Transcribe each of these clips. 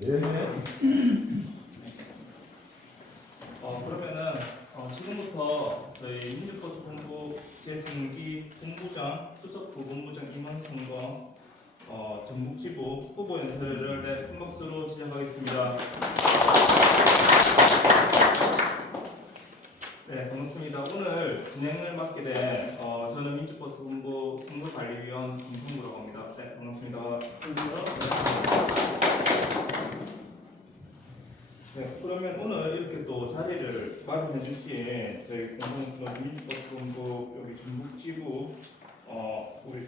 네. 그러면은 지금부터 저희 민주버스 본부 제3기 본부장 수석 부본부장 임원 선거 전북지부 후보 연설을 큰 박수로 시작하겠습니다. 네, 반갑습니다. 오늘 진행을 맡게 된 저는 민주버스 본부 선거관리위원 김성구라고 합니다. 네, 반갑습니다. 네, 그러면 오늘 이렇게 또 자리를 마련해 주신 저희 공동수도 민주버스 본부 여기 전북지부 우리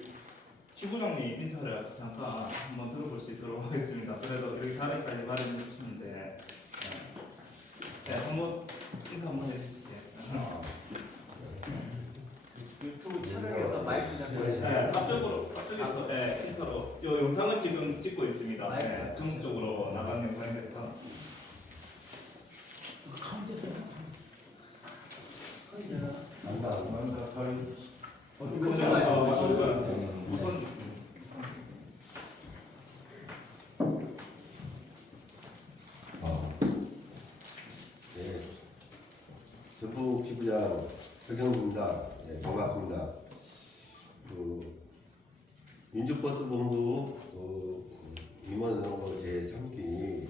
지부장님 인사를 잠깐 한번 들어볼 수 있도록 하겠습니다. 그래도 여기 자리까지 마련해 주셨는데 네, 한번 인사 한번 해주시죠. 유튜브 촬영해서 마이크 잡고 앞쪽에서 네, 인사로 이 영상은 지금 찍고 있습니다. 네, 전국적으로 나가는 영상이 돼서 안다. 우선 네. 전북 지부장 서경구입니다. 네, 반갑습니다. 민주버스 본부 임원 선거 제3기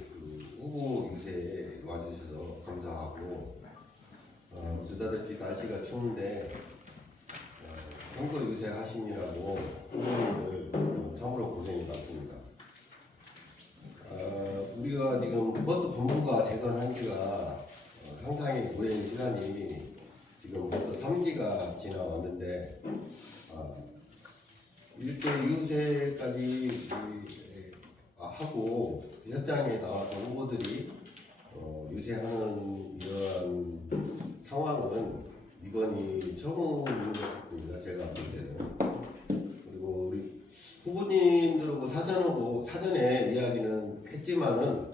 후보 유세에 와주셔서 감사하고 느닷없이 날씨가 추운데 선거 유세 하시느라고 후보님들 참으로 고생이 많습니다. 우리가 지금 버스 본부가 재건한 지가 상당히 오랜 시간이 지금 벌써 3기가 지나왔는데 이렇게 유세까지 하고 현장에 나와서 후보들이 유세하는 이러한 상황은 이번이 처음인 것 같습니다. 제가 볼 때는. 그리고 우리 후보님들하고 사전에 이야기는 했지만은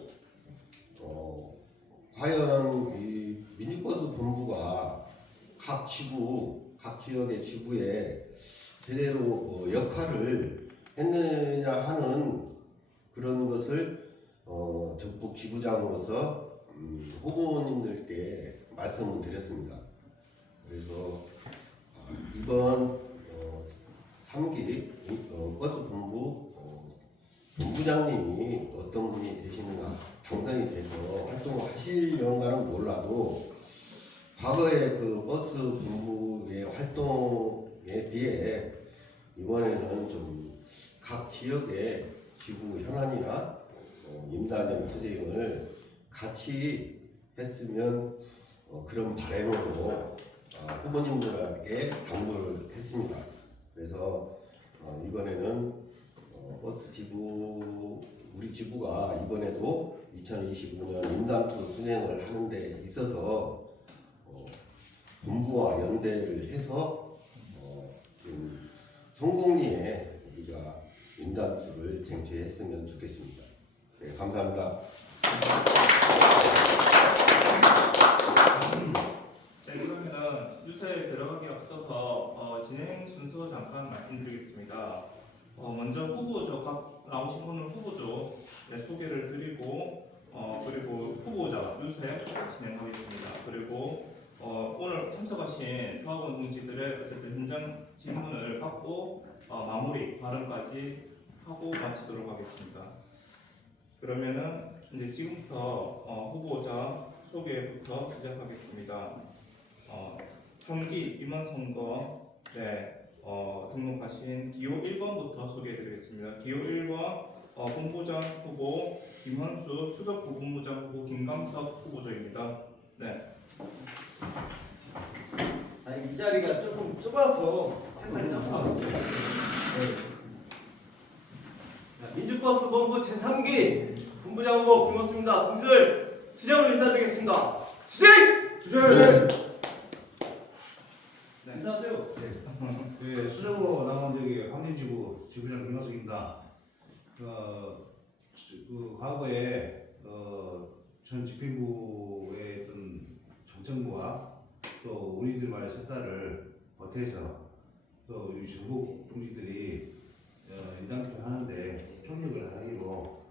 과연 이 민주버스 본부가 각 지역의 지부에 제대로 역할을 했느냐 하는 그런 것을 전북 지부장으로서 후보님들께 말씀을 드렸습니다. 그래서 이번 3기 버스 본부 본부장님이 어떤 분이 되시는가 당선이 돼서 활동을 하시려는가는 몰라도 과거의 그 버스 본부의 활동에 비해 이번에는 좀 각 지역의 지부 현안이나 임단형 투쟁을 같이 했으면 그런 바람으로 후보님들에게 당부를 했습니다. 그래서 이번에는 버스 지부 우리 지부가 이번에도 2025년 임단투 투쟁을 하는 데 있어서 본부와 연대를 해서 좀 성공리에 우리가 임단투를 쟁취했으면 좋겠습니다. 네, 감사합니다. 네, 그러면 유세에 들어가기 앞서서 진행 순서 잠깐 말씀드리겠습니다. 먼저 후보죠. 각 나오신 오늘 후보죠. 네, 소개를 드리고 그리고 후보자 유세 진행하겠습니다. 그리고 오늘 참석하신 조합원 동지들의 어쨌든 현장 질문을 받고 마무리 발언까지 하고 마치도록 하겠습니다. 그러면은 이제 지금부터 후보자 소개부터 시작하겠습니다. 3기 임원 선거 등록하신 기호 1번부터 소개해드리겠습니다. 기호 1번 본부장 후보 김현수, 수석 부본부장 후보 김감석 후보자입니다. 네. 이 자리가 조금 좁아서 책상이 좁아. 민주버스 본부 제3기 본부장 후보 김호수입니다. 동지들 투쟁으로 인사드리겠습니다. 투쟁! 네. 인사하세요. 네, 수정으로 나온 저기 황진지부 지부장 김광석입니다. 그 과거에 전 집행부의 어떤 정책부와 또 우리들만의 색깔을 보태서 또 우리 전국 동지들이 인당투 하는데 협력을 하기로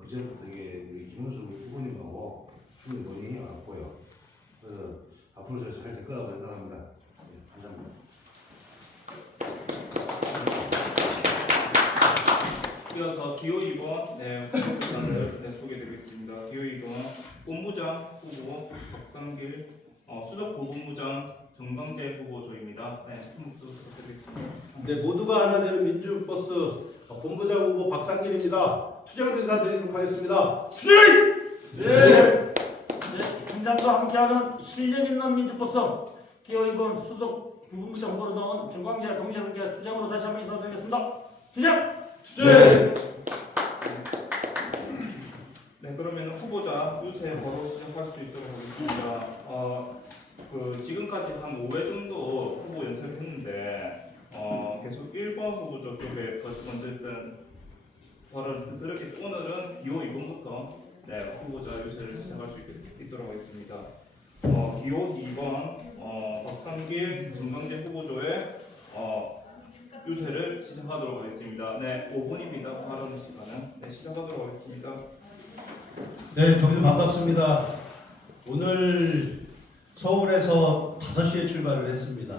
그전부터 이게 우리 김문수 후보님하고 충분히 논의해 왔고요. 그래서 앞으로 잘 될 거라고 생각합니다. 네, 감사합니다. 이어서 기호 2번 후보자를 소개드리겠습니다. 기호 2번 본부장 후보 박상길, 수석 부본부장 정광재 후보조입니다. 네, 함수 부탁드리겠습니다. 네, 모두가 하나 되는 민주버스 본부장 후보 박상길입니다. 투쟁 인사드리도록 하겠습니다. 투쟁! 네. 네, 팀장과 함께하는 실력 있는 민주버스 기호 2번 수석 부본부장 후보로 나온 정광재 동시함께 투쟁으로 다시 한번 인사드리겠습니다. 투쟁! 투쟁! 네, 그러면 후보자 유세 바로 시작할 수 있도록 하겠습니다. 지금까지 한 5회 정도 후보 연설을 했는데 계속 1번 후보자 쪽에 먼저 일단 발언을 들었기 때문에 오늘은 기호 2번부터 네, 후보자 유세를 시작할 수 있도록 하겠습니다. 기호 2번 박상길 정광재 후보조의 유세를 시작하도록 하겠습니다. 네, 5분입니다. 발언 시간은 네, 시작하도록 하겠습니다. 네, 동료 반갑습니다. 오늘 서울에서 5시에 출발을 했습니다.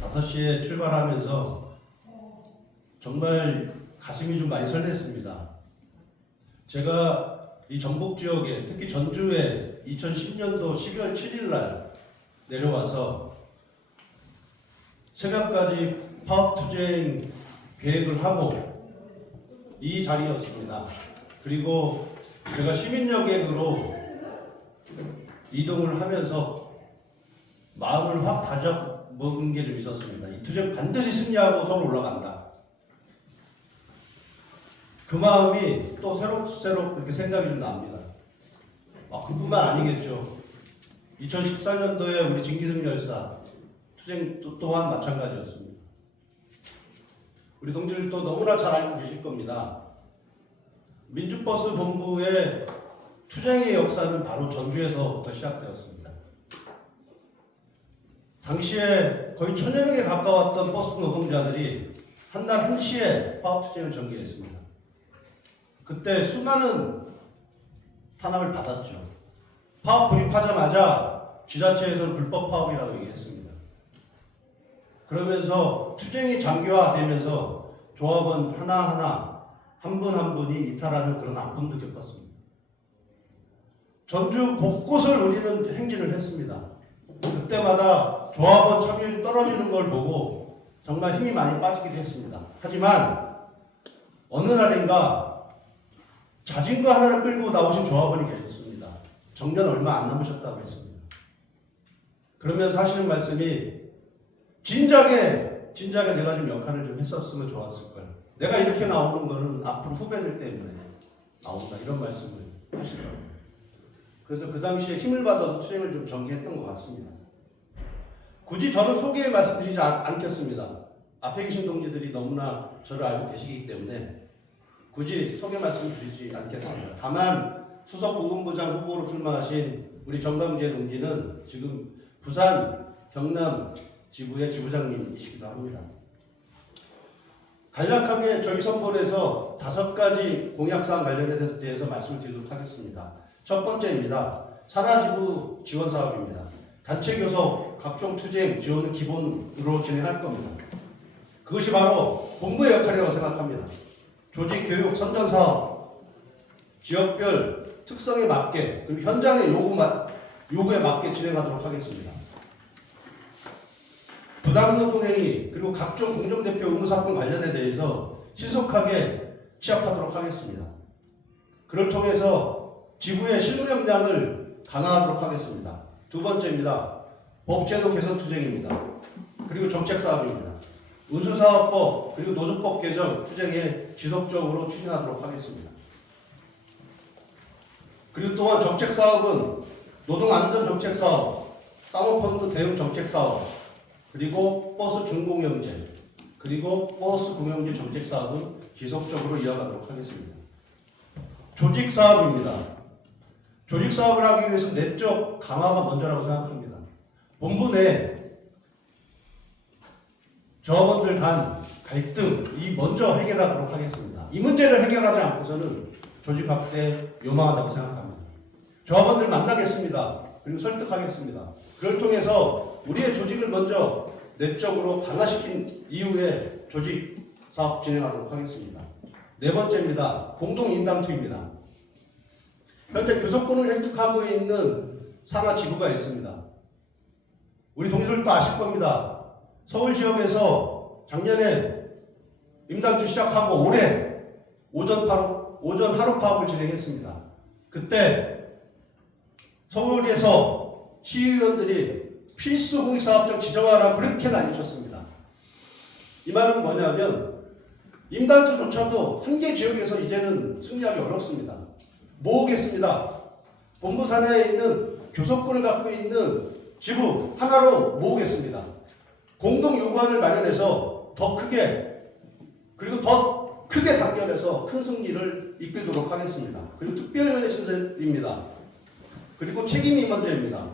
5시에 출발하면서 정말 가슴이 좀 많이 설렜습니다. 제가 이 전북 지역에 특히 전주에 2010년도 12월 7일 날 내려와서 새벽까지 파업투쟁 계획을 하고 이 자리였습니다. 그리고 제가 시민여객으로 이동을 하면서 마음을 확 다잡먹은 게 좀 있었습니다. 이 투쟁 반드시 승리하고 서울 올라간다. 그 마음이 또 새록새록 그렇게 생각이 좀 납니다. 그뿐만 아니겠죠. 2014년도에 우리 진기승 열사 투쟁 또한 마찬가지였습니다. 우리 동지들도 너무나 잘 알고 계실 겁니다. 민주버스 본부의 투쟁의 역사는 바로 전주에서부터 시작되었습니다. 당시에 거의 1000여 명에 가까웠던 버스 노동자들이 한날 1시에 파업투쟁을 전개했습니다. 그때 수많은 탄압을 받았죠. 파업 불입하자마자 지자체에서는 불법 파업이라고 얘기했습니다. 그러면서 투쟁이 장기화되면서 조합원 하나하나 한 분 한 분이 이탈하는 그런 아픔도 겪었습니다. 전주 곳곳을 우리는 행진을 했습니다. 그때마다 조합원 참여율이 떨어지는 걸 보고 정말 힘이 많이 빠지기도 했습니다. 하지만 어느 날인가 자진과 하나를 끌고 나오신 조합원이 계셨습니다. 정년 얼마 안 남으셨다고 했습니다. 그러면서 하시는 말씀이 진작에 내가 좀 역할을 좀 했었으면 좋았을 거야. 내가 이렇게 나오는 거는 앞으로 후배들 때문에 나온다. 이런 말씀을 하시더라고요. 그래서 그 당시에 힘을 받아서 투쟁을 좀 전개했던 것 같습니다. 굳이 저는 소개 말씀드리지 않겠습니다. 앞에 계신 동지들이 너무나 저를 알고 계시기 때문에 굳이 소개 말씀드리지 않겠습니다. 다만 수석 부본부장 후보로 출마하신 우리 정광재 동지는 지금 부산, 경남 지부의 지부장님이시기도 합니다. 간략하게 저희 선본에서 5가지 공약사항 관련에 대해서 말씀을 드리도록 하겠습니다. 첫 번째입니다. 산하지부 지원 사업입니다. 단체 교섭, 각종 투쟁 지원을 기본으로 진행할 겁니다. 그것이 바로 본부의 역할이라고 생각합니다. 조직 교육 선전 사업, 지역별 특성에 맞게 그리고 현장의 요구에 맞게 진행하도록 하겠습니다. 부당노동 행위 그리고 각종 공정대표 의무사건 관련에 대해서 신속하게 취합하도록 하겠습니다. 그를 통해서 지부의 실무 역량을 강화하도록 하겠습니다. 두 번째입니다. 법제도 개선 투쟁입니다. 그리고 정책 사업입니다. 운수사업법 그리고 노조법 개정 투쟁에 지속적으로 추진하도록 하겠습니다. 그리고 또한 정책 사업은 노동안전 정책 사업, 사모펀드 대응 정책 사업, 그리고 버스 준공영제, 그리고 버스 공영제 정책 사업은 지속적으로 이어가도록 하겠습니다. 조직 사업입니다. 조직 사업을 하기 위해서 내적 강화가 먼저라고 생각합니다. 본부 내 조합원들 간 갈등 이 먼저 해결하도록 하겠습니다. 이 문제를 해결하지 않고서는 조직 확대 요망하다고 생각합니다. 조합원들 만나겠습니다. 그리고 설득하겠습니다. 그걸 통해서 우리의 조직을 먼저 내적으로 강화시킨 이후에 조직 사업 진행하도록 하겠습니다. 네 번째입니다. 공동임당투입니다. 현재 교섭권을 획득하고 있는 산하지구가 있습니다. 우리 동료들도 아실 겁니다. 서울 지역에서 작년에 임당투 시작하고 올해 오전 하루 파업을 진행했습니다. 그때 서울에서 시의원들이 필수 공익사업장 지정하라 그렇게 난리쳤습니다. 이 말은 뭐냐면 임당투조차도 한 개 지역에서 이제는 승리하기 어렵습니다. 모으겠습니다. 본부 산하에 있는 교섭권을 갖고 있는 지부 하나로 모으겠습니다. 공동 요구안을 마련해서 더 크게 그리고 더 크게 단결해서 큰 승리를 이끌도록 하겠습니다. 그리고 특별위원회 신설입니다. 그리고 책임임원대입니다.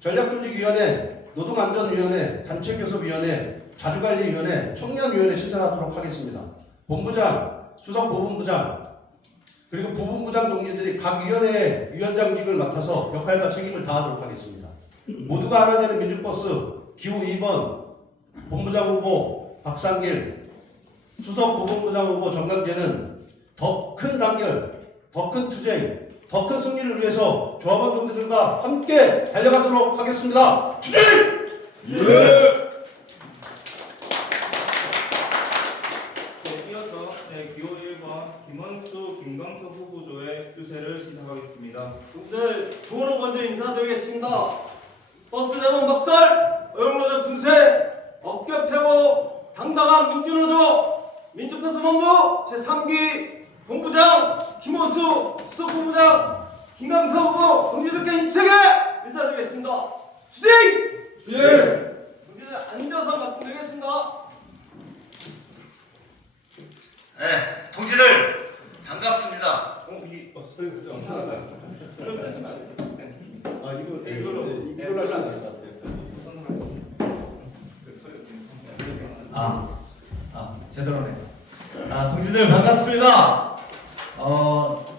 전략조직위원회, 노동안전위원회, 단체교섭위원회, 자주관리위원회, 청년위원회 신설하도록 하겠습니다. 본부장, 수석부본부장, 그리고 부본부장 동지들이 각 위원회의 위원장직을 맡아서 역할과 책임을 다하도록 하겠습니다. 모두가 하나 되는 민주버스 기후 2번 본부장 후보 박상길, 수석 부본부장 후보 정강재는 더 큰 단결, 더 큰 투쟁, 더 큰 승리를 위해서 조합원 동지들과 함께 달려가도록 하겠습니다. 투쟁! 이어서 기호 1번 김원수, 김광석 후보조의 유세를 시작하겠습니다. 분들 구호로 먼저 인사드리겠습니다. 버스 대본 박살, 어영노조 분쇄, 어깨 펴고 당당한 민주노조 민주버스 본부 제3기 본부장 김호수, 수석본부장 김강석 후보 동지들께 힘차게 인사드리겠습니다. 주세요! 동지들 앉아서 말씀드리겠습니다. 네, 동지들 반갑습니다. 이거 쓰시면 안 돼요. 이걸로 하시면 될 것 같아요. 제대로네. 동지들 반갑습니다.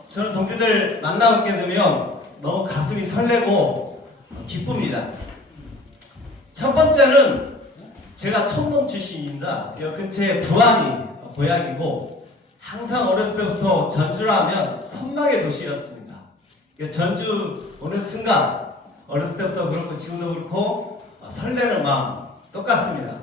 저는 동지들 만나뵙게 되면 너무 가슴이 설레고 기쁩니다. 첫 번째는 제가 촌놈 출신입니다. 이 근처에 부안이 고향이고 항상 어렸을 때부터 전주를 하면 선망의 도시였습니다. 전주 어느 순간 어렸을 때부터 그렇고 지금도 그렇고 설레는 마음 똑같습니다.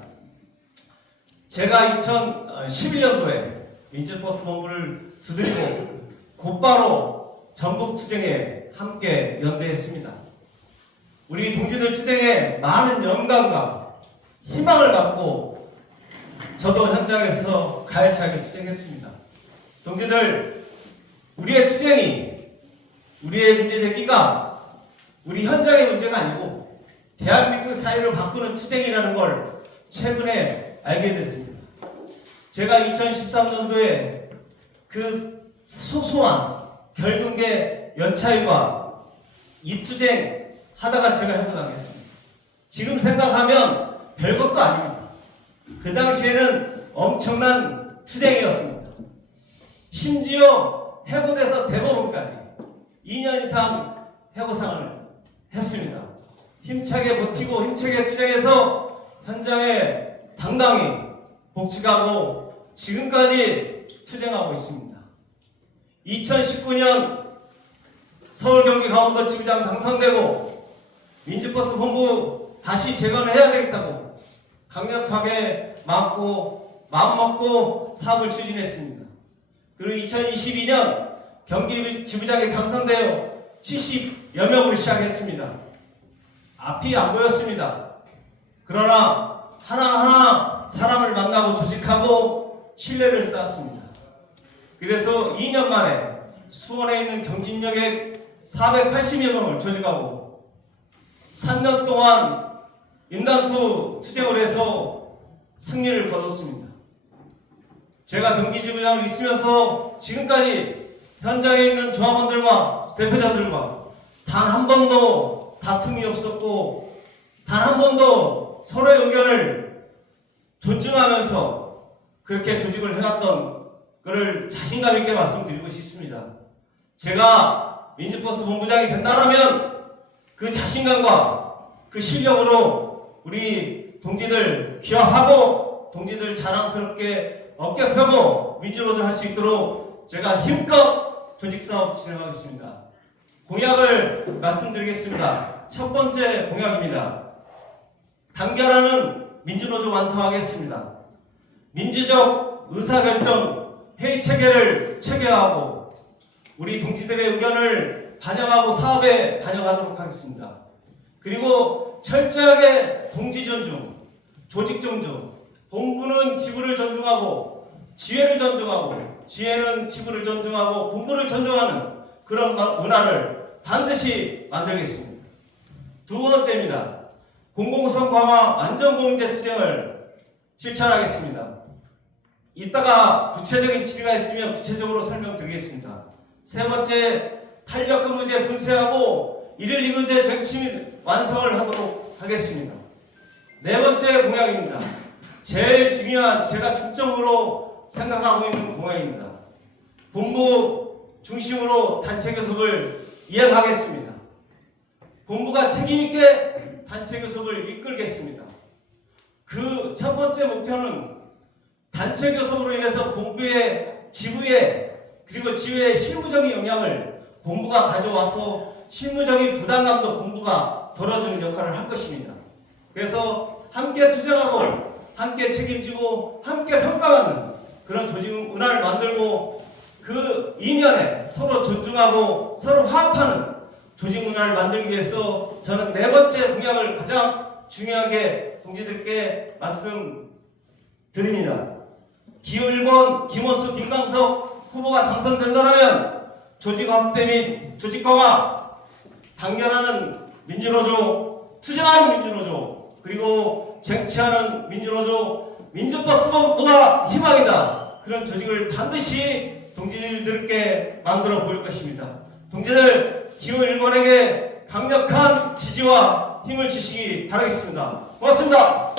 제가 2011년도에 민주버스 본부를 두드리고 곧바로 전북투쟁에 함께 연대했습니다. 우리 동지들 투쟁에 많은 영감과 희망을 갖고 저도 현장에서 가열차게 투쟁했습니다. 동지들, 우리의 투쟁이, 우리의 문제 제기가 우리 현장의 문제가 아니고 대한민국 사회를 바꾸는 투쟁이라는 걸 최근에 알게 됐습니다. 제가 2013년도에 그 소소한 결근계 연차위와 입투쟁 하다가 제가 해고당했습니다. 지금 생각하면 별것도 아닙니다. 그 당시에는 엄청난 투쟁이었습니다. 심지어 해고돼서 대법원까지 2년 이상 해고상을 했습니다. 힘차게 버티고 힘차게 투쟁해서 현장에 당당히 복직하고 지금까지 투쟁하고 있습니다. 2019년 서울 경기 강원도 지부장 당선되고 민주버스 본부 다시 재건을 해야 되겠다고 강력하게 마음먹고 사업을 추진했습니다. 그리고 2022년 경기 지부장이 당선되어 70여 명으로 시작했습니다. 앞이 안 보였습니다. 그러나 하나하나 사람을 만나고 조직하고 신뢰를 쌓았습니다. 그래서 2년 만에 수원에 있는 경진역에 480여 명을 조직하고 3년 동안 임당투 투쟁을 해서 승리를 거뒀습니다. 제가 경기지부장으로 있으면서 지금까지 현장에 있는 조합원들과 대표자들과 단 한 번도 다툼이 없었고 단 한 번도 서로의 의견을 존중하면서 그렇게 조직을 해왔던 것을 자신감 있게 말씀드리고 싶습니다. 제가 민주버스 본부장이 된다면 그 자신감과 그 실력으로 우리 동지들 기합하고 동지들 자랑스럽게 어깨 펴고 민주노조 할 수 있도록 제가 힘껏 조직사업 진행하겠습니다. 공약을 말씀드리겠습니다. 첫 번째 공약입니다. 단결하는 민주노조 완성하겠습니다. 민주적 의사결정 회의 체계를 체계화하고 우리 동지들의 의견을 반영하고 사업에 반영하도록 하겠습니다. 그리고 철저하게 동지 존중, 조직 존중, 본부는 지부를 존중하고 지회를 존중하고 지회는 지부를 존중하고 본부를 존중하는 그런 문화를 반드시 만들겠습니다. 두 번째입니다. 공공성 강화 완전공제 투쟁을 실천하겠습니다. 이따가 구체적인 질의가 있으면 구체적으로 설명드리겠습니다. 세 번째, 탄력근무제 분쇄하고 일일이근제 정치 및 완성을 하도록 하겠습니다. 네 번째 공약입니다. 제일 중요한 제가 중점으로 생각하고 있는 공약입니다. 본부 중심으로 단체 교섭을 이행하겠습니다. 본부가 책임있게 단체 교섭을 이끌겠습니다. 그 첫 번째 목표는 단체 교섭으로 인해서 본부의 지부의 그리고 지회의 실무적인 영향을 본부가 가져와서 실무적인 부담감도 본부가 덜어주는 역할을 할 것입니다. 그래서 함께 투쟁하고 함께 책임지고 함께 평가하는 그런 조직 문화를 만들고 그 이면에 서로 존중하고 서로 화합하는 조직 문화를 만들기 위해서 저는 네 번째 공약을 가장 중요하게 동지들께 말씀드립니다. 기호 1번 김원수 김광석 후보가 당선된다면 조직 확대 및 조직 강화, 단결하는 민주노조, 투쟁하는 민주노조, 그리고 쟁취하는 민주노조, 민주버스 본부가 희망이다. 그런 조직을 반드시 동지들께 만들어 보일 것입니다. 동지들 기호 1번에게 강력한 지지와 힘을 주시기 바라겠습니다. 고맙습니다.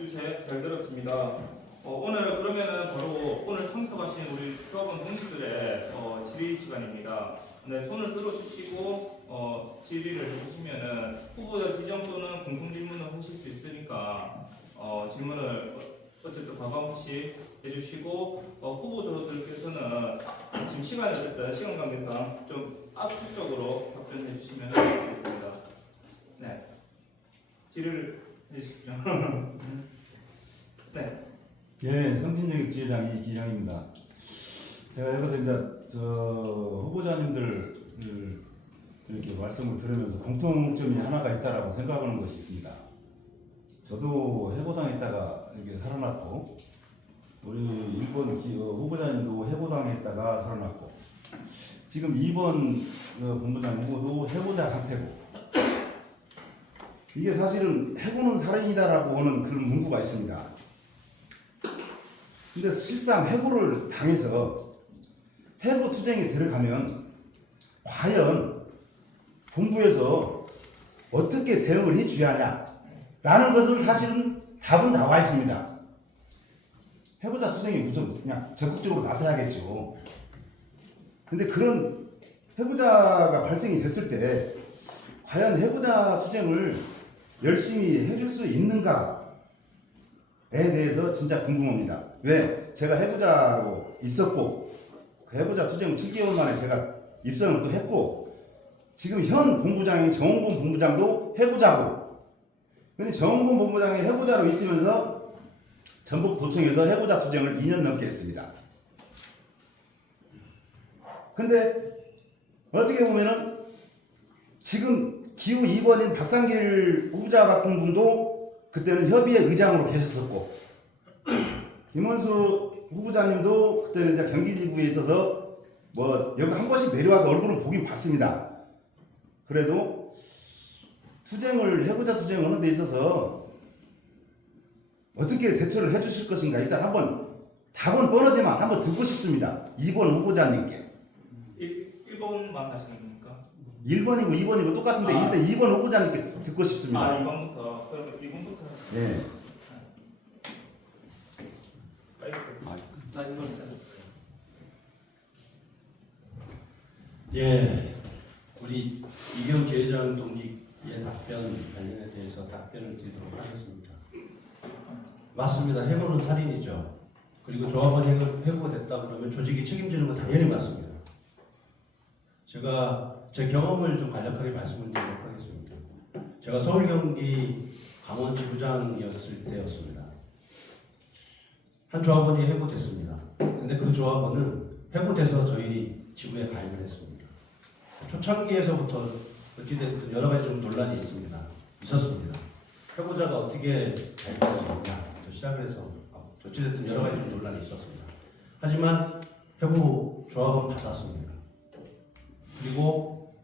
유세 잘 들었습니다. 오늘 그러면은 바로 오늘 참석하신 우리 조합원 동지들의 질의 시간입니다. 네, 손을 들어주시고 질의를 해주시면은 후보자 지정 또는 공통 질문을 하실 수 있으니까 질문을 어쨌든 과감 없이 해주시고 후보자들께서는 지금 시간이 어쨌든 시간 관계상 좀 압축적으로 답변해 주시면 되겠습니다. 네, 질의를 해주십시오. 네. 예, 성진여객 지회장 이기영입니다. 제가 여기서 이제 후보자님들 이렇게 말씀을 들으면서 공통점이 하나가 있다라고 생각하는 것이 있습니다. 저도 해고당에 있다가 이렇게 살아났고, 우리 1번 후보자님도 해고당에 있다가 살아났고, 지금 2번 본부장 후보도 해고자 상태고, 이게 사실은 해고는 살인이다라고 하는 그런 문구가 있습니다. 근데 실상 해고를 당해서 해고 투쟁에 들어가면 과연 본부에서 어떻게 대응을 해줘야 하냐라는 것은 사실은 답은 나와 있습니다. 해고자 투쟁에 무조건 그냥 적극적으로 나서야겠죠. 근데 그런 해고자가 발생이 됐을 때 과연 해고자 투쟁을 열심히 해줄 수 있는가에 대해서 진짜 궁금합니다. 왜? 제가 해고자로 있었고 그 해고자 투쟁을 7개월 만에 제가 입성을 또 했고 지금 현 본부장인 정홍근 본부장도 해고자고 근데 정홍근 본부장이 해고자로 있으면서 전북도청에서 해고자 투쟁을 2년 넘게 했습니다. 근데 어떻게 보면은 지금 기후 2번인 박상길 후보자 같은 분도 그때는 협의회 의장으로 계셨었고 김원수 후보자님도 그때는 이제 경기지부에 있어서 뭐 여기 한 번씩 내려와서 얼굴을 보긴 봤습니다. 그래도 해고자 투쟁을 하는 데 있어서 어떻게 대처를 해주실 것인가 일단 한번 답은 뻔하지만 한번 듣고 싶습니다. 2번 후보자님께. 1번만 하시는 겁니까? 1번이고 2번이고 똑같은데 일단 2번 후보자님께 듣고 싶습니다. 2번부터 그러면 2번부터 네. 예, 우리 이경 지회장 동지의 답변 관련에 대해서 답변을 드리도록 하겠습니다. 맞습니다. 해고는 살인이죠. 그리고 조합원이 해고됐다 그러면 조직이 책임지는 거 당연히 맞습니다. 제가 제 경험을 좀 간략하게 말씀을 드리도록 하겠습니다. 제가 서울 경기 강원 지부장이었을 때였습니다. 한 조합원이 해고됐습니다. 근데 그 조합원은 해고돼서 저희 지부에 가입을 했습니다. 초창기에서부터 어찌됐든 여러 가지 좀 논란이 있었습니다. 해고자가 어떻게 가입할 수 있냐부터 시작을 해서 어찌됐든 여러 가지 좀 논란이 있었습니다. 하지만 해고 조합은 받았습니다. 그리고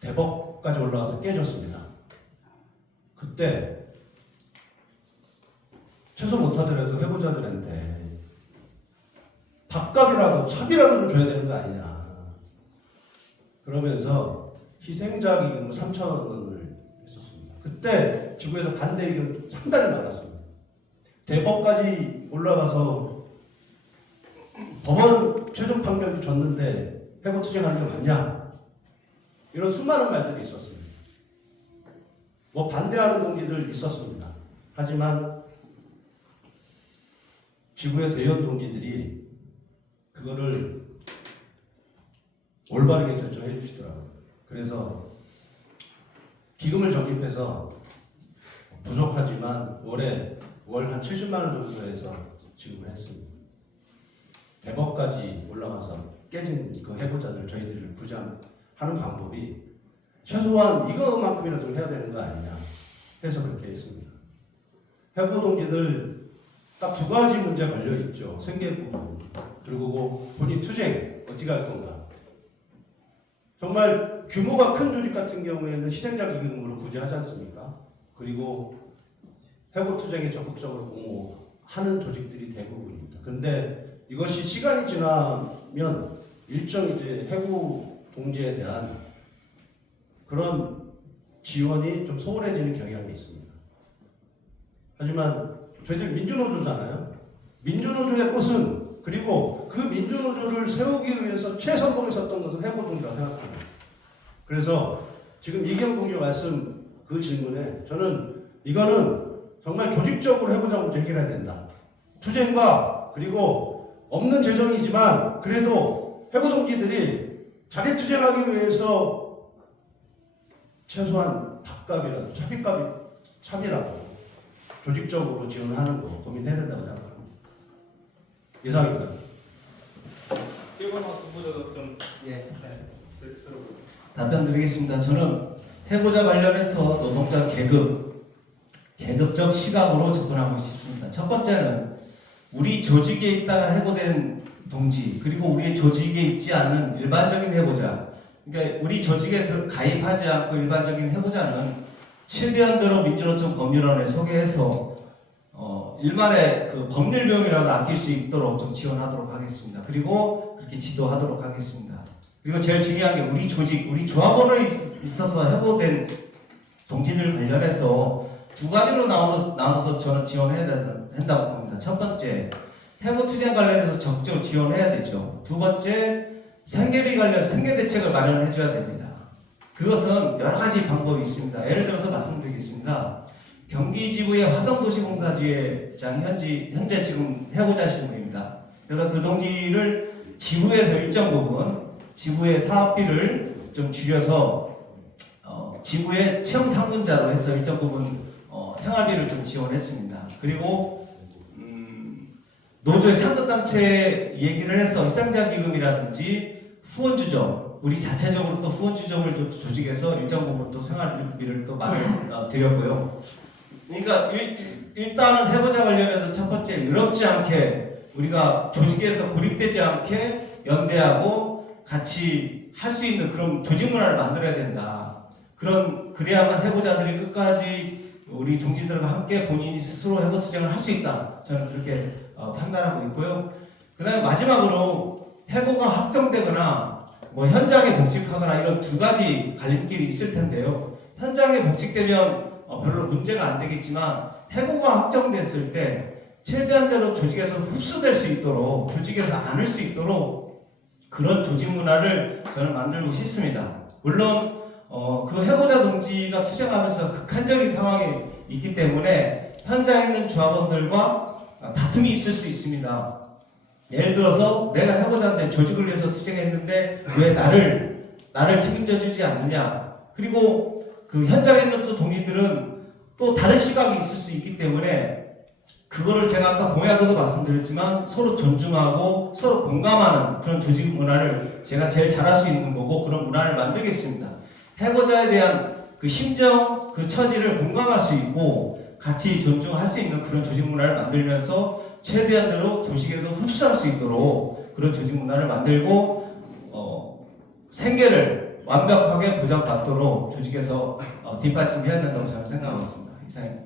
대법까지 올라가서 깨졌습니다. 그때 최소 못하더라도 해고자들한테 밥값이라도 차비라도 좀 줘야 되는 거 아니냐. 그러면서 희생자 기금 3,000원 원을 했었습니다. 그때 지구에서 반대 의견 상당히 많았습니다. 대법까지 올라가서 법원 최종 판결이 졌는데 해고 투쟁하는 게 맞냐? 이런 수많은 말들이 있었습니다. 뭐 반대하는 동지들 있었습니다. 하지만 지구의 대의원 동지들이 그거를 올바르게 결정해 주시더라고요. 그래서 기금을 적립해서 부족하지만 올해 월 한 70만 원 정도 해서 지급을 했습니다. 대법까지 올라가서 깨진 그 해고자들 저희들을 부장하는 방법이 최소한 이거만큼이라도 해야 되는 거 아니냐 해서 그렇게 했습니다. 해고 동지들 딱 두 가지 문제 걸려 있죠. 생계 부분 그리고 본인 투쟁 어떻게 할 건가. 정말 규모가 큰 조직 같은 경우에는 희생자 기금으로 구제하지 않습니까? 그리고 해고 투쟁에 적극적으로 공모하는 조직들이 대부분입니다. 그런데 이것이 시간이 지나면 일정 이제 해고 동지에 대한 그런 지원이 좀 소홀해지는 경향이 있습니다. 하지만 저희들 민주노조잖아요. 민주노조의 꽃은 그리고 그 민주노조를 세우기 위해서 최선봉에 섰던 것은 해고 동지라고 생각합니다. 그래서 지금 이경 동지가 말씀 그 질문에 저는 이거는 정말 조직적으로 해고자 문제 해결해야 된다. 투쟁과 그리고 없는 재정이지만 그래도 해고 동지들이 자기 투쟁하기 위해서 최소한 밥값이라도 차비라도 조직적으로 지원하는 거 고민해야 된다고 생각합니다. 이상입니다. 일본 후보자도 좀 들어보세요. 답변 드리겠습니다. 저는 해고자 관련해서 노동자 계급적 시각으로 접근하고 싶습니다. 첫 번째는 우리 조직에 있다가 해고된 동지 그리고 우리 조직에 있지 않는 일반적인 해고자, 그러니까 우리 조직에 가입하지 않고 일반적인 해고자는 최대한대로 민주노총 법률안을 소개해서 일만의 그 법률 비용이라도 아낄 수 있도록 좀 지원하도록 하겠습니다. 그리고 그렇게 지도하도록 하겠습니다. 그리고 제일 중요한 게 우리 조직, 우리 조합원에 있어서 해고된 동지들 관련해서 두 가지로 나눠서 저는 지원해야 된다고 봅니다. 첫 번째, 해고 투쟁 관련해서 적극적으로 지원해야 되죠. 두 번째, 생계비 관련 생계 대책을 마련해 줘야 됩니다. 그것은 여러 가지 방법이 있습니다. 예를 들어서 말씀드리겠습니다. 경기지부의 화성도시공사지회장 현재 지금 해고자신 분입니다. 그래서 그 동지를 지부에서 일정 부분 지부의 사업비를 좀 줄여서 지부의 채용 상분자로 해서 일정 부분 생활비를 좀 지원했습니다. 그리고 노조의 상급단체 얘기를 해서 희생자 기금이라든지 후원주점, 우리 자체적으로 또 후원주점을 또 조직해서 일정 부분 또 생활비를 또 마련 드렸고요. 그러니까 일단은 해보자 관련해서 첫 번째 유럽지 않게 우리가 조직에서 고립되지 않게 연대하고 같이 할 수 있는 그런 조직 문화를 만들어야 된다. 그래야만 해보자들이 끝까지 우리 동지들과 함께 본인이 스스로 해고 투쟁을 할 수 있다. 저는 그렇게 판단하고 있고요. 그 다음에 마지막으로 해고가 확정되거나 뭐 현장에 복직하거나 이런 두 가지 갈림길이 있을 텐데요. 현장에 복직되면 별로 문제가 안 되겠지만 해고가 확정됐을 때 최대한대로 조직에서 흡수될 수 있도록, 조직에서 안을 수 있도록 그런 조직 문화를 저는 만들고 싶습니다. 물론 그 해보자 동지가 투쟁하면서 극한적인 상황이 있기 때문에 현장에 있는 조합원들과 다툼이 있을 수 있습니다. 예를 들어서 내가 해보자인데 조직을 위해서 투쟁했는데 왜 나를 책임져 주지 않느냐. 그리고 그 현장에 있는 또 동기들은 또 다른 시각이 있을 수 있기 때문에 그거를 제가 아까 공약으로도 말씀드렸지만 서로 존중하고 서로 공감하는 그런 조직 문화를 제가 제일 잘할 수 있는 거고 그런 문화를 만들겠습니다. 해보자에 대한 그 심정, 그 처지를 공감할 수 있고 같이 존중할 수 있는 그런 조직 문화를 만들면서 최대한대로 조직에서 흡수할 수 있도록 그런 조직 문화를 만들고 생계를 완벽하게 보장받도록 조직에서 뒷받침해야 된다고 저는 생각하고 있습니다. 이상입니다.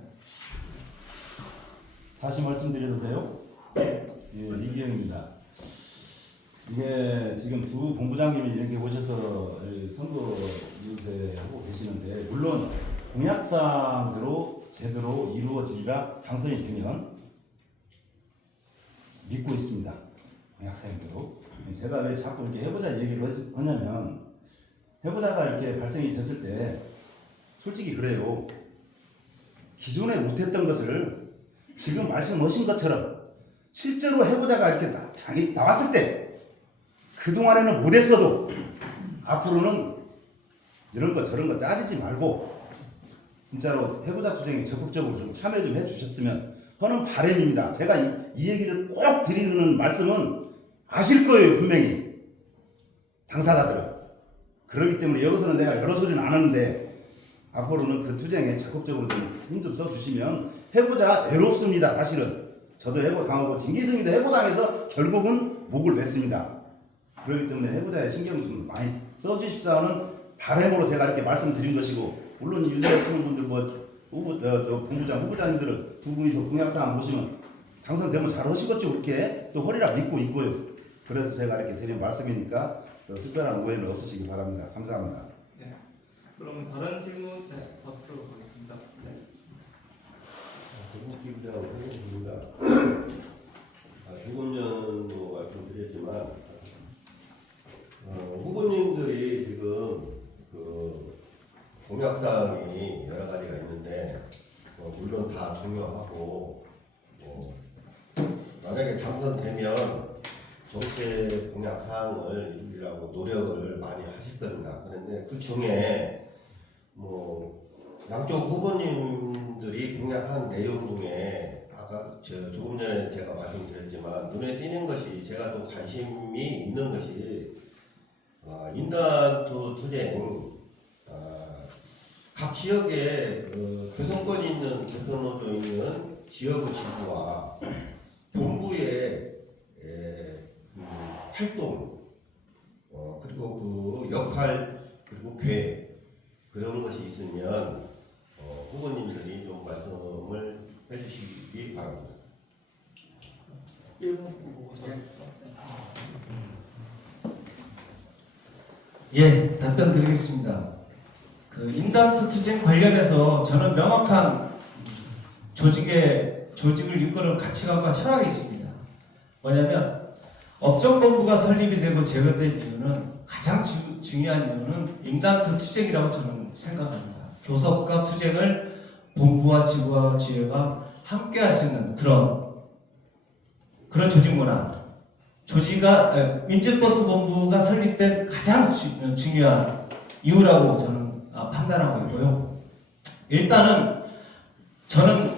다시 말씀드려도 돼요? 네. 예, 이기영입니다. 이게 지금 두 본부장님이 이렇게 오셔서 선거 유세하고 계시는데 물론 공약사항대로 제대로 이루어지리라 당선이 되면 믿고 있습니다. 공약사항대로. 제가 왜 자꾸 이렇게 해보자 얘기를 하냐면 해보자가 이렇게 발생이 됐을 때 솔직히 그래요. 기존에 못했던 것을 지금 말씀하신 것처럼 실제로 해보자가 이렇게 나왔을 때 그동안에는 못했어도 앞으로는 이런 거 저런 거 따지지 말고 진짜로 해보자 투쟁에 적극적으로 좀 참여 좀 해주셨으면 하는 바람입니다. 제가 이 얘기를 꼭 드리는 말씀은 아실 거예요. 분명히 당사자들은. 그렇기 때문에 여기서는 내가 여러 소리는 안 하는데 앞으로는 그 투쟁에 적극적으로 좀 힘 좀 써주시면 해보자 외롭습니다. 사실은 저도 해보 당하고 진기승이도 해보당해서 결국은 목을 맸습니다. 그렇기 때문에 해보자에 신경 좀 많이 써주십사 하는 바람으로 제가 이렇게 말씀드린 것이고 물론 유세하시는 분들 본부장 후보자님들은 두 분이서 공약사항 보시면 당선되면 잘 하시겠죠. 그렇게 또 허리라 믿고 있고요. 그래서 제가 이렇게 드린 말씀이니까 특별한 오해는 없으시기 바랍니다. 감사합니다. 네. 그러면 다른 질문 받도록 하겠습니다. 네. 조국기부장입니다. 조금 전도 말씀드렸지만 후보님들이 지금 그 공약사항이 여러 가지가 있는데 물론 다 중요하고 만약에 당선되면 정책 공약사항을 이루려고 노력을 많이 하실 겁니다. 그런데 그 중에 양쪽 후보님들이 공약한 내용 중에 아까 조금 전에 제가 말씀드렸지만 눈에 띄는 것이 제가 또 관심이 있는 것이 인단 투쟁 각 지역에 교섭권 있는 대표노조 있는 지역의 지부와 본부의 활동 그리고 그 역할 그리고 계획 그런 것이 있으면 후보님들이 좀 말씀을 해주시기 바랍니다. 1번 후보. 예, 답변 드리겠습니다. 그 인단투 투쟁 관련해서 저는 명확한 조직을 이끄는 가치관과 철학이 있습니다. 뭐냐면 업종본부가 설립이 되고 제거된 이유는 가장 중요한 이유는 인단투 투쟁이라고 저는 생각합니다. 교섭과 투쟁을 본부와 지부와 지회가 함께 할 수 있는 그런 조직 문화. 민주버스 본부가 설립된 가장 중요한 이유라고 저는 판단하고 있고요. 일단은 저는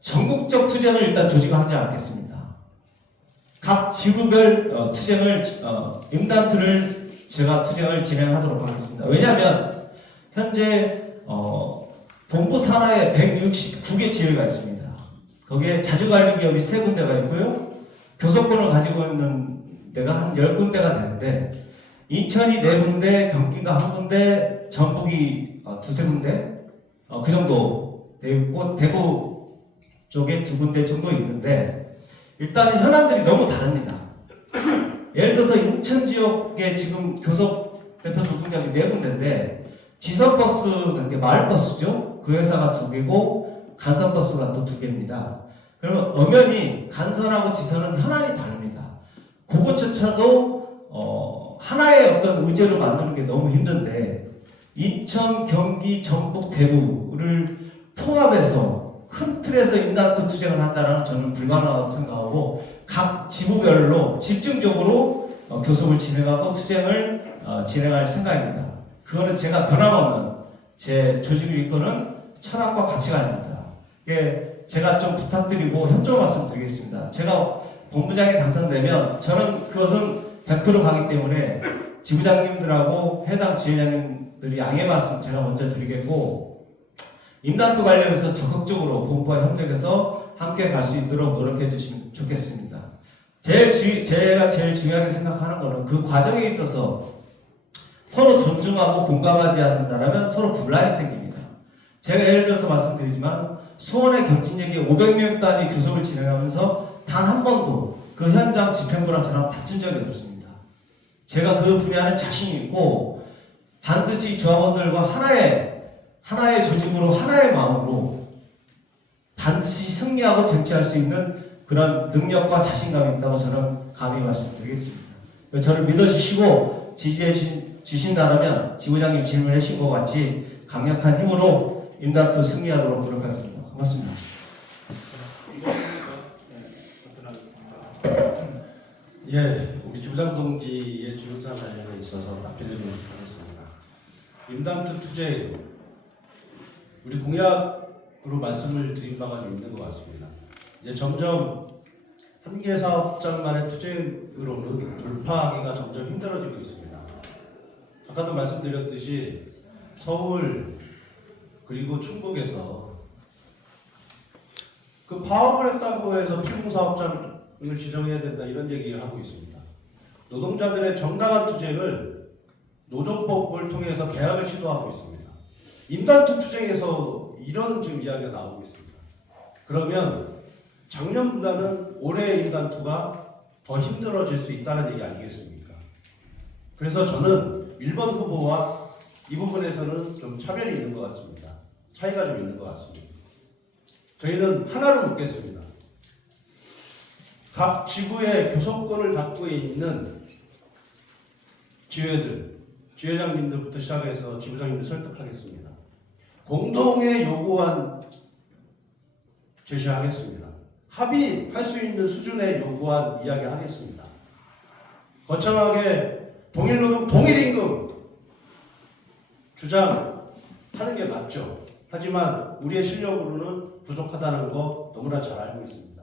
전국적 투쟁을 일단 조직하지 않겠습니다. 각 지부별 투쟁을 임단투를 제가 투쟁을 진행하도록 하겠습니다. 왜냐하면 현재 본부 산하에 169개 지회가 있습니다. 거기에 자주관리기업이 3군데가 있고요. 교섭권을 가지고 있는 데가 한 10군데가 되는데 인천이 4군데, 경기가 1군데, 전북이 2-3군데 그 정도 되어 있고 대구 쪽에 2군데 정도 있는데 일단은 현안들이 너무 다릅니다. 예를 들어서 인천 지역에 지금 교섭 대표 노동자이 4군데인데 지선버스, 마을버스죠. 그 회사가 2개고 간선버스가 또 2개입니다. 그러면 엄연히 간선하고 지선은 현안이 다릅니다. 그것조차도 하나의 어떤 의제로 만드는 게 너무 힘든데 인천, 경기, 전북, 대구를 통합해서 큰 틀에서 인단도 투쟁을 한다는 저는 불가능하다고 생각하고 각 지부별로 집중적으로 교섭을 진행하고 투쟁을 진행할 생각입니다. 그거는 제가 변함없는 제 조직을 이끄는 철학과 가치관입니다. 예, 제가 좀 부탁드리고 협조 말씀드리겠습니다. 제가 본부장에 당선되면 저는 그것은 100% 가기 때문에 지부장님들하고 해당 지회장님들이 양해 말씀 제가 먼저 드리겠고 임단투 관련해서 적극적으로 본부와 협력해서 함께 갈 수 있도록 노력해 주시면 좋겠습니다. 제가 제일 중요하게 생각하는 것은 그 과정에 있어서 서로 존중하고 공감하지 않는다면 서로 분란이 생깁니다. 제가 예를 들어서 말씀드리지만 수원의 경진역에 500명 단위 교섭을 진행하면서 단 한 번도 그 현장 집행부랑 저랑 다툰 적이 없습니다. 제가 그 분야는 자신이 있고 반드시 조합원들과 하나의 조직으로 하나의 마음으로 반드시 승리하고 쟁취할 수 있는 그런 능력과 자신감이 있다고 저는 감히 말씀드리겠습니다. 저를 믿어주시고 지지해 주신다면 지부장님 질문해 주신 것 같이 강력한 힘으로 임단투 승리하도록 노력하겠습니다. 고맙습니다. 예, 우리 지부장 동지의 주요사 관련에 있어서 답변드리도록 하겠습니다. 임단투 투쟁, 우리 공약으로 말씀을 드린 바가 좀 있는 것 같습니다. 이제 점점 한 개 사업장만의 투쟁으로는 돌파하기가 점점 힘들어지고 있습니다. 아까도 말씀드렸듯이 서울 그리고 충북에서 그 파업을 했다고 해서 필봉사업장을 지정해야 된다 이런 얘기를 하고 있습니다. 노동자들의 정당한 투쟁을 노조법을 통해서 계약을 시도하고 있습니다. 임단투 투쟁에서 이런 지금 이야기가 나오고 있습니다. 그러면 작년보다는 올해의 임단투가 더 힘들어질 수 있다는 얘기 아니겠습니까? 그래서 저는 1번 후보와 이 부분에서는 좀 차별이 있는 것 같습니다. 차이가 좀 있는 것 같습니다. 저희는 하나로 묻겠습니다. 각 지구의 교섭권을 갖고 있는 지회들, 지회장님들부터 시작해서 지부장님들 설득하겠습니다. 공동의 요구안 제시하겠습니다. 합의할 수 있는 수준의 요구안 이야기하겠습니다. 거창하게 동일노동, 동일임금 주장하는 게 맞죠. 하지만 우리의 실력으로는 부족하다는 거 너무나 잘 알고 있습니다.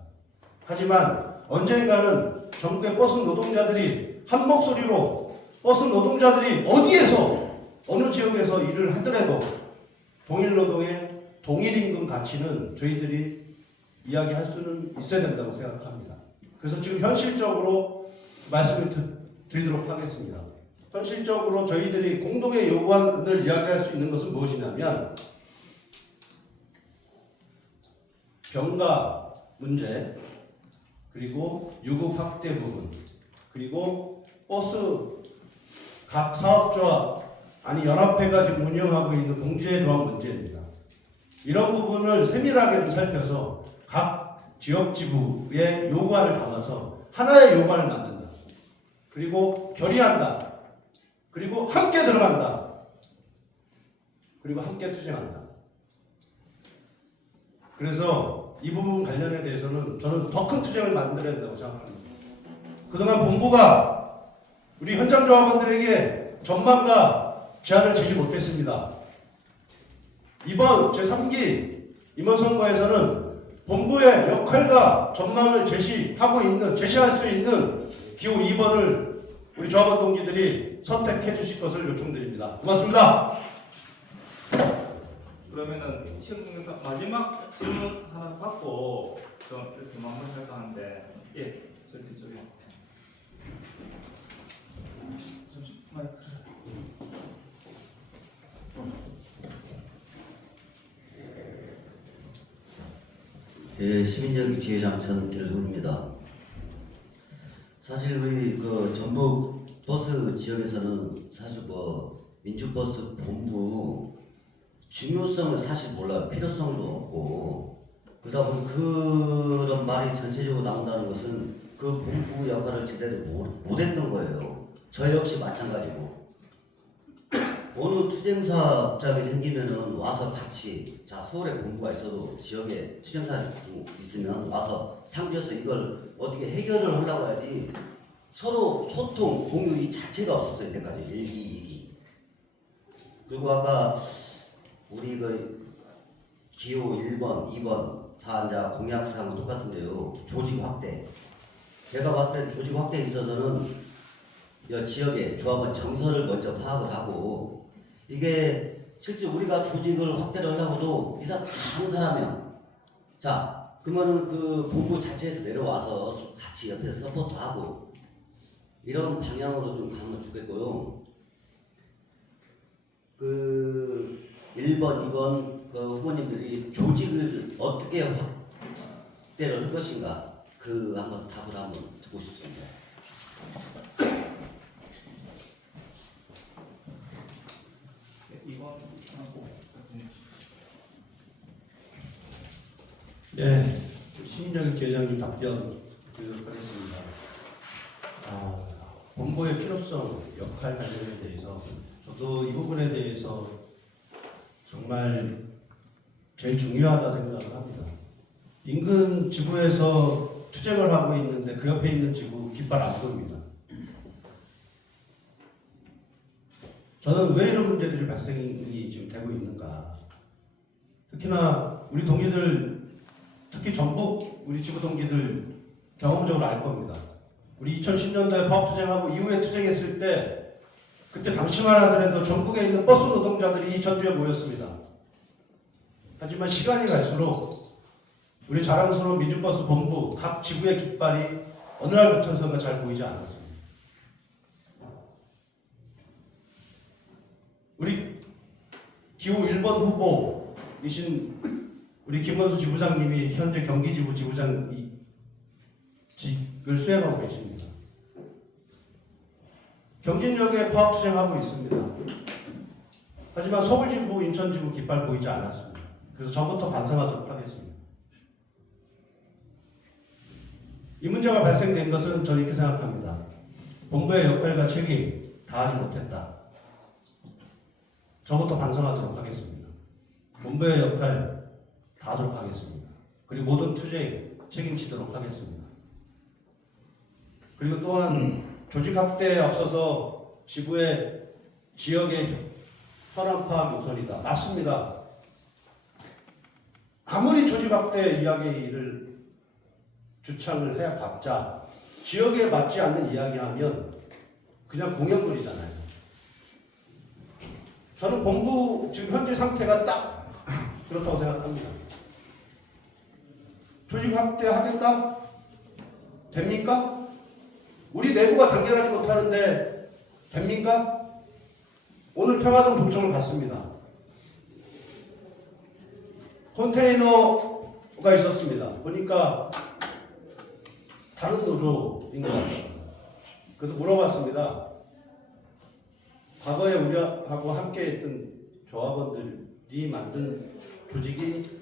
하지만 언젠가는 전국의 버스 노동자들이 한 목소리로 버스 노동자들이 어디에서 어느 지역에서 일을 하더라도 동일노동의 동일임금 가치는 저희들이 이야기할 수는 있어야 된다고 생각합니다. 그래서 지금 현실적으로 말씀을 드리도록 하겠습니다. 현실적으로 저희들이 공동의 요구안을 이야기할 수 있는 것은 무엇이냐면 병가 문제, 그리고 유급 확대 부분, 그리고 버스 각 사업조합 아니 연합회가 지금 운영하고 있는 공제 조합 문제입니다. 이런 부분을 세밀하게 좀 살펴서 각 지역 지부의 요구안을 담아서 하나의 요구안을 만든다. 그리고 결의한다. 그리고 함께 들어간다. 그리고 함께 투쟁한다. 그래서 이 부분 관련에 대해서는 저는 더 큰 투쟁을 만들어야 된다고 생각합니다. 그동안 본부가 우리 현장 조합원들에게 전망과 제안을 주지 못했습니다. 이번 제3기 임원 선거에서는 본부의 역할과 전망을 제시할 수 있는 기호 2번을 우리 조합원 동지들이 선택해 주실 것을 요청드립니다. 고맙습니다. 그러면은 시험중에서 마지막 질문 하나 받고 좀 이렇게 마무리할까 하는데 예, 저기 저기 잠시만. 예, 시민여기 지회장 전길훈입니다. 사실 우리 그 전북 버스 지역에서는 사실 민주버스 본부 중요성을 사실 몰라요. 필요성도 없고 그러다 보니 그런 말이 전체적으로 나온다는 것은 그 본부 역할을 제대로 못했던 거예요. 저 역시 마찬가지고. 어느 투쟁사업장이 생기면은 와서 같이, 자, 서울에 본부가 있어도 지역에 투쟁사업장이 있으면 와서 상주해서 이걸 어떻게 해결을 하려고 해야지, 서로 소통, 공유 이 자체가 없었어요. 이때까지 1기, 2기. 그리고 아까 우리 그 기호 1번, 2번 다 이제 공약사항은 똑같은데요. 조직 확대. 제가 봤을 때 조직 확대에 있어서는 이 지역의 조합원 정서를 먼저 파악을 하고, 이게 실제 우리가 조직을 확대를 하려고도 이 사람 다 아는 사람이야. 자, 그러면은 그 본부 자체에서 내려와서 같이 옆에서 서포트하고 이런 방향으로 좀 가면 좋겠고요. 그 1번, 2번 그 후보님들이 조직을 어떻게 확대를 할 것인가, 그 한번 답을 한번 듣고 싶습니다. 이번 하고 예, 신인정 지회장님 답변 드리도록 하겠습니다. 본부의 필요성, 역할 관련에 대해서 저도 이 부분에 대해서 정말 제일 중요하다 생각을 합니다. 인근 지구에서 투쟁을 하고 있는데 그 옆에 있는 지구 깃발 안 보입니다. 저는 왜 이런 문제들이 발생이 지금 되고 있는가. 특히나 우리 동지들, 특히 전북 우리 지구 동지들 경험적으로 알 겁니다. 우리 2010년도에 파업투쟁하고 이후에 투쟁했을 때, 그때 당시만 하더라도 전국에 있는 버스 노동자들이 이 전주에 모였습니다. 하지만 시간이 갈수록 우리 자랑스러운 민주버스 본부 각 지구의 깃발이 어느 날부터선가 잘 보이지 않았습니다. 우리 기호 1번 후보이신 우리 김원수 지부장님이 현재 경기지부 지부장 직을 수행하고 계십니다. 경진역에 파업투쟁하고 있습니다. 하지만 서울지부, 인천지부 깃발 보이지 않았습니다. 그래서 전부터 반성하도록 하겠습니다. 이 문제가 발생된 것은 저는 이렇게 생각합니다. 본부의 역할과 책임 다하지 못했다. 저부터 반성하도록 하겠습니다. 본부의 역할 다하도록 하겠습니다. 그리고 모든 투쟁 책임지도록 하겠습니다. 그리고 또한 조직 확대에 앞서서 지구의 지역의 현안 파악 우선이다. 맞습니다. 아무리 조직 확대 이야기를 주창을 해봤자 지역에 맞지 않는 이야기하면 그냥 공연물이잖아요. 저는 본부 지금 현재 상태가 딱 그렇다고 생각합니다. 조직 확대하겠다? 됩니까? 우리 내부가 단결하지 못하는데 됩니까? 오늘 평화동 조청을 받습니다. 컨테이너가 있었습니다. 보니까 다른 노조인 것 같아요. 그래서 물어봤습니다. 과거에 우리하고 함께했던 조합원들이 만든 조직이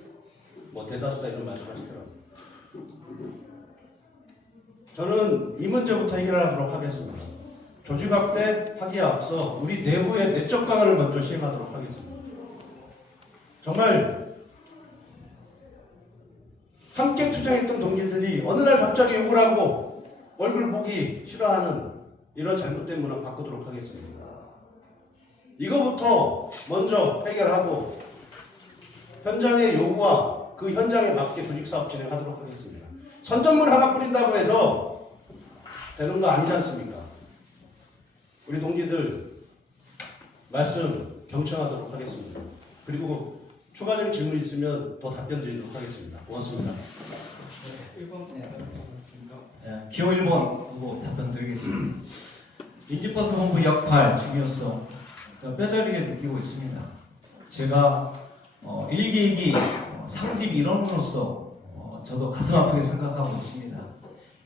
뭐 대다수다 이런 말씀하시더라고요. 저는 이 문제부터 해결하도록 하겠습니다. 조직 확대하기에 앞서 우리 내부의 내적 강화를 먼저 시행하도록 하겠습니다. 정말 함께 투쟁했던 동지들이 어느 날 갑자기 욕을 하고 얼굴 보기 싫어하는 이런 잘못된 문화 바꾸도록 하겠습니다. 이거부터 먼저 해결하고 현장의 요구와 그 현장에 맞게 조직사업 진행하도록 하겠습니다. 선전물 하나 뿌린다고 해서 되는 거 아니지 않습니까? 우리 동지들 말씀 경청하도록 하겠습니다. 그리고 추가적인 질문이 있으면 더 답변 드리도록 하겠습니다. 고맙습니다. 1번 기호 1번 후보 답변 드리겠습니다. 민지버스 본부 역할, 중요성 뼈저리게 느끼고 있습니다. 제가 1기, 2기 상집 일원으로서 저도 가슴 아프게 생각하고 있습니다.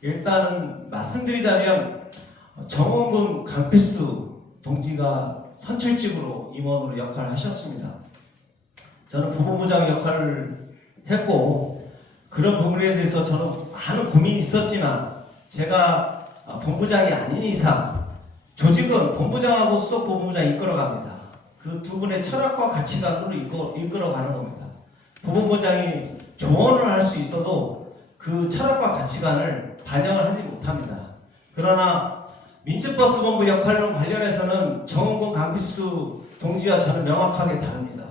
일단은 말씀드리자면 정원근 강필수 동지가 선출직으로 임원으로 역할을 하셨습니다. 저는 부부부장 역할을 했고 그런 부분에 대해서 저는 많은 고민이 있었지만 제가 본부장이 아닌 이상 조직은 본부장하고 수석 부본부장이 이끌어갑니다. 그 두 분의 철학과 가치관으로 이끌어가는 겁니다. 부본부장이 조언을 할 수 있어도 그 철학과 가치관을 반영을 하지 못합니다. 그러나 민주버스 본부 역할로 관련해서는 정은곤 강필수 동지와 저는 명확하게 다릅니다.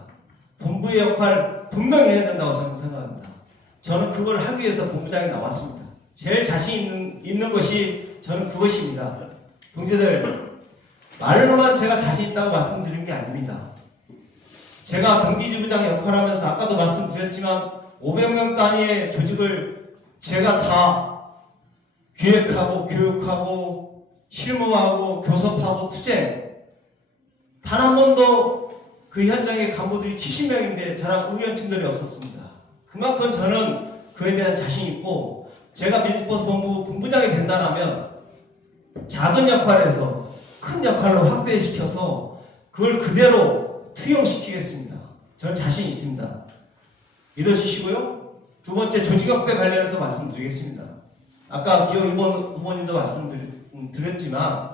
본부의 역할 분명히 해야 된다고 저는 생각합니다. 저는 그걸 하기 위해서 본부장이 나왔습니다. 제일 자신 있는 것이 저는 그것입니다. 동지들, 말로만 제가 자신 있다고 말씀드린 게 아닙니다. 제가 경기지부장 역할을 하면서 아까도 말씀드렸지만 500명 단위의 조직을 제가 다 기획하고 교육하고 실무하고 교섭하고 투쟁, 단 한 번도 그 현장의 간부들이 70명인데 저랑 의원진들이 없었습니다. 그만큼 저는 그에 대한 자신이 있고 제가 민주버스 본부 본부장이 된다면 작은 역할에서 큰 역할로 확대시켜서 그걸 그대로 투영시키겠습니다. 저는 자신 있습니다. 믿어주시고요. 두 번째 조직 확대 관련해서 말씀드리겠습니다. 아까 기호 2번 후보님도 말씀드렸지만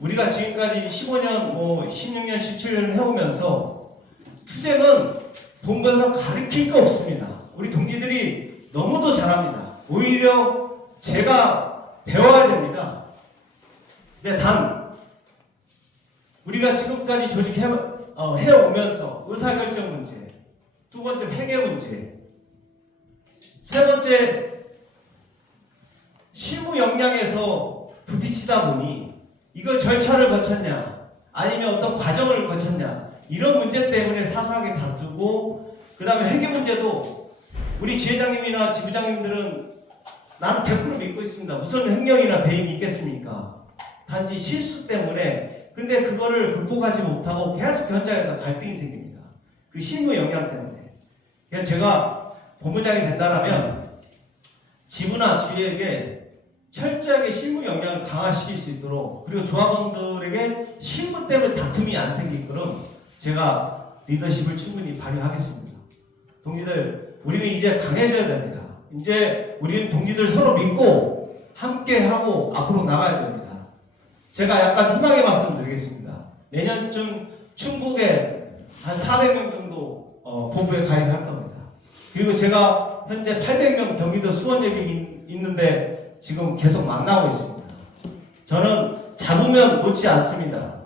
우리가 지금까지 15년, 16년, 17년 해오면서 투쟁은 본부에서 가르칠 거 없습니다. 우리 동기들이 너무도 잘합니다. 오히려 제가 배워야 됩니다. 근데 단 우리가 지금까지 조직 해오면서 의사결정 문제, 두 번째 회계 문제, 세 번째 실무 역량에서 부딪히다 보니 이걸 절차를 거쳤냐 아니면 어떤 과정을 거쳤냐 이런 문제 때문에 사소하게 다투고 그 다음에 회계 문제도 우리 지회장님이나 지부장님들은 나는 100% 믿고 있습니다. 무슨 횡령이나 배임이 있겠습니까? 단지 실수 때문에 근데 그거를 극복하지 못하고 계속 현장에서 갈등이 생깁니다. 그 실무 역량 때문에. 그래서 제가 본부장이 된다면 지부나 주위에게 철저하게 실무 역량을 강화시킬 수 있도록 그리고 조합원들에게 실무 때문에 다툼이 안 생기도록 제가 리더십을 충분히 발휘하겠습니다. 동지들, 우리는 이제 강해져야 됩니다. 이제 우리는 동지들 서로 믿고 함께하고 앞으로 나가야 됩니다. 제가 약간 희망의 말씀드리겠습니다. 내년쯤 충북에 한 400명 정도 본부에 가입할 겁니다. 그리고 제가 현재 800명 경기도 수원역이 있는데 지금 계속 만나고 있습니다. 저는 잡으면 놓지 않습니다.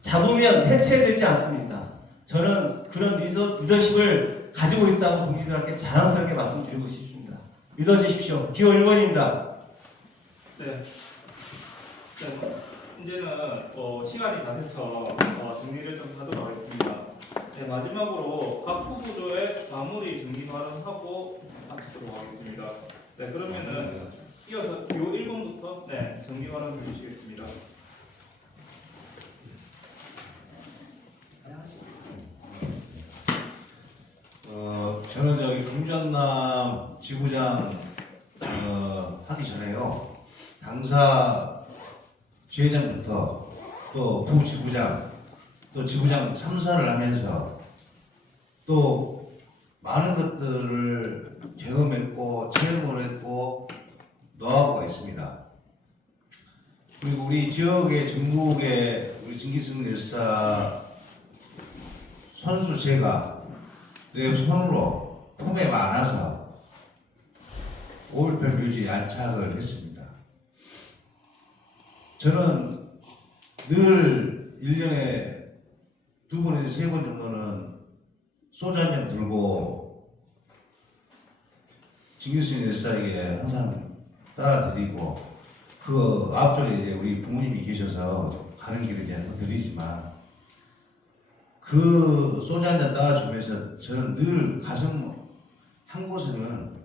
잡으면 해체되지 않습니다. 저는 그런 리더십을 가지고 있다고 동기들한테 자랑스럽게 말씀드리고 싶습니다. 믿어주십시오. 기호 1번입니다. 네. 이제는 시간이 다 돼서 정리를 좀 하도록 하겠습니다. 네, 마지막으로 각 후보조의 마무리 정리 발언하고 마치도록 하겠습니다. 네, 그러면은 이어서 기호 1번부터 정리 발언 해주시겠습니다. 저는 저기 김전남 지부장 하기 전에요. 당사 지회장부터 또 부지부장 또 지부장 3사를 하면서 또 많은 것들을 경험했고 체험을 했고 노하우가 있습니다. 그리고 우리 지역의 전국의 우리 진기승 열사 선수 제가 내 손으로 품에 안아서 5.18 묘지에 안착을 했습니다. 저는 늘 1년에 2번에서 3번 정도는 소주 한 잔 들고 진기승 열사에게 항상 따라드리고 그 앞쪽에 이제 우리 부모님이 계셔서 가는 길에 대해서 드리지만 그 소주 한 잔 따라주면서 저는 늘 가슴 한 곳에는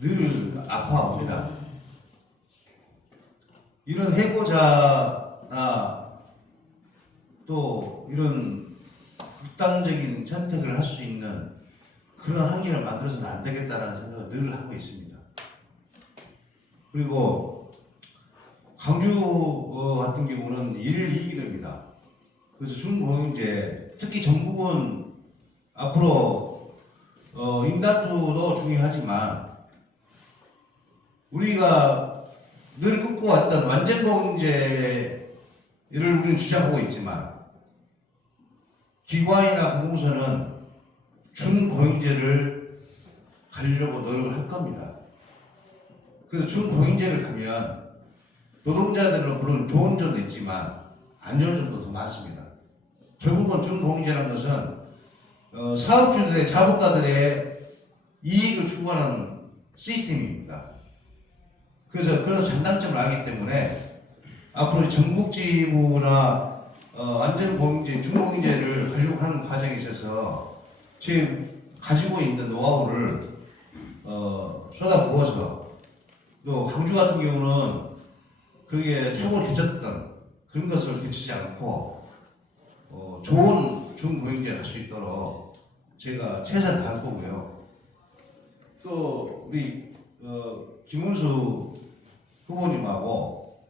늘 아파옵니다. 이런 해고자나 또 이런 극단적인 선택을 할 수 있는 그런 환경을 만들어서는 안 되겠다는 생각을 늘 하고 있습니다. 그리고 광주 같은 경우는 일을 이기됩니다. 그래서 중공영제 특히 전북은 앞으로 인다투도 중요하지만 우리가 늘 꿈꿔왔던 완전공제를 우리는 주장하고 있지만 기관이나 공공서는 준공영제를 가려고 노력을 할 겁니다. 그래서 준공영제를 가면 노동자들은 물론 좋은 점도 있지만 안 좋은 점도 더 많습니다. 결국은 준공영제라는 것은 사업주들의 자본가들의 이익을 추구하는 시스템입니다. 그래서 장단점을 알기 때문에 앞으로 전국지구나 안전공영제, 준공영제를 하려고 하는 과정에 있어서 지금 가지고 있는 노하우를 쏟아부어서 또 광주 같은 경우는 그게 차고를 개쳤던 그런 것을 개치지 않고 좋은 준공영제를 할 수 있도록 제가 최선을 다할 거고요. 또 우리 김은수 후보님하고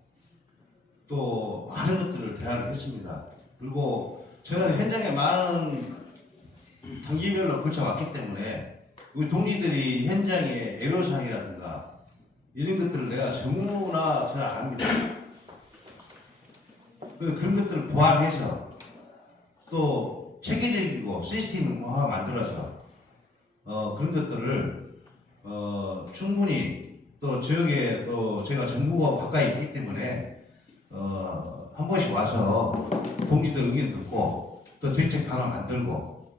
또 많은 것들을 대화를 했습니다. 그리고 저는 현장에 많은 단기별로 걸쳐왔기 때문에 우리 동지들이 현장의 애로사항이라든가 이런 것들을 내가 전무나 잘 압니다. 그런 것들을 보완해서 또 체계적이고 시스템화 만들어서 그런 것들을 충분히 또 지역에 또 제가 정부하고 가까이 있기 때문에 한 번씩 와서 동지들 의견 듣고 또 대책 방안 만들고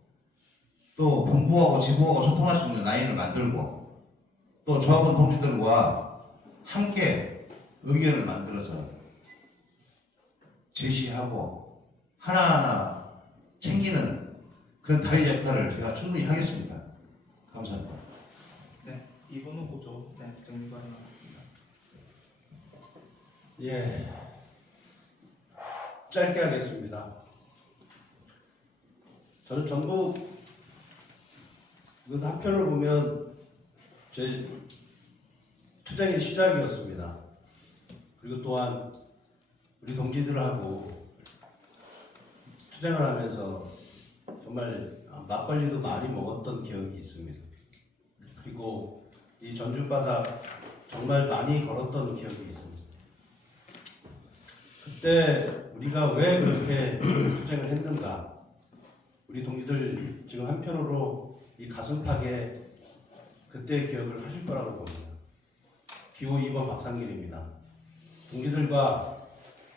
또 본부하고 지부하고 소통할 수 있는 라인을 만들고 또 조합원 동지들과 함께 의견을 만들어서 제시하고 하나하나 챙기는 그런 다른 역할을 제가 충분히 하겠습니다. 감사합니다. 네, 이번 후보죠. 네, 정리관이 나왔습니다. 예, 짧게 하겠습니다. 저는 전북 한편으로 보면 제 투쟁의 시작이었습니다. 그리고 또한 우리 동지들하고 투쟁을 하면서 정말 막걸리도 많이 먹었던 기억이 있습니다. 그리고 이 전주바다 정말 많이 걸었던 기억이 있습니다. 그때 우리가 왜 그렇게 투쟁을 했는가? 우리 동지들 지금 한편으로 이 가슴팍에 그때의 기억을 하실 거라고 봅니다. 기호 2번 박상길입니다. 동지들과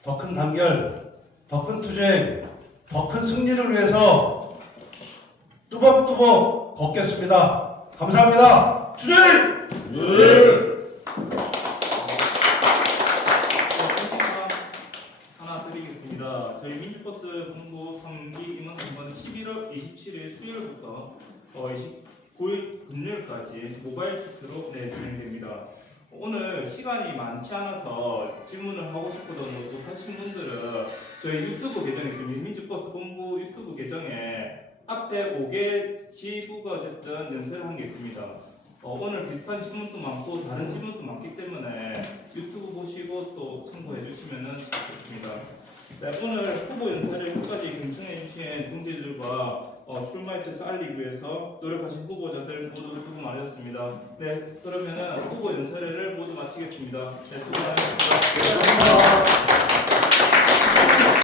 더 큰 단결, 더 큰 투쟁, 더 큰 승리를 위해서 뚜벅뚜벅 걷겠습니다. 감사합니다. 투쟁! 하나 드리겠습니다. 저희 민주버스 본부 3기 임원 선거는 11월 27일 수요일부터 29일 금요일까지 모바일 투표로 진행됩니다. 오늘 시간이 많지 않아서 질문을 하고 싶어도 못하신 분들은 저희 유튜브 계정에 있습니다. 민주버스 본부 유튜브 계정에 앞에 5개 지부가 어쨌든 연설을 한 게 있습니다. 오늘 비슷한 질문도 많고 다른 질문도 많기 때문에 유튜브 보시고 또 참고해 주시면 좋겠습니다. 네, 오늘 후보 연설을 끝까지 경청해 주신 동지들과 출마의 뜻을 알리기 위해서 노력하신 후보자들 모두 수고 많으셨습니다. 네, 그러면은 후보 연설회를 모두 마치겠습니다. 네, 수고 많으셨습니다.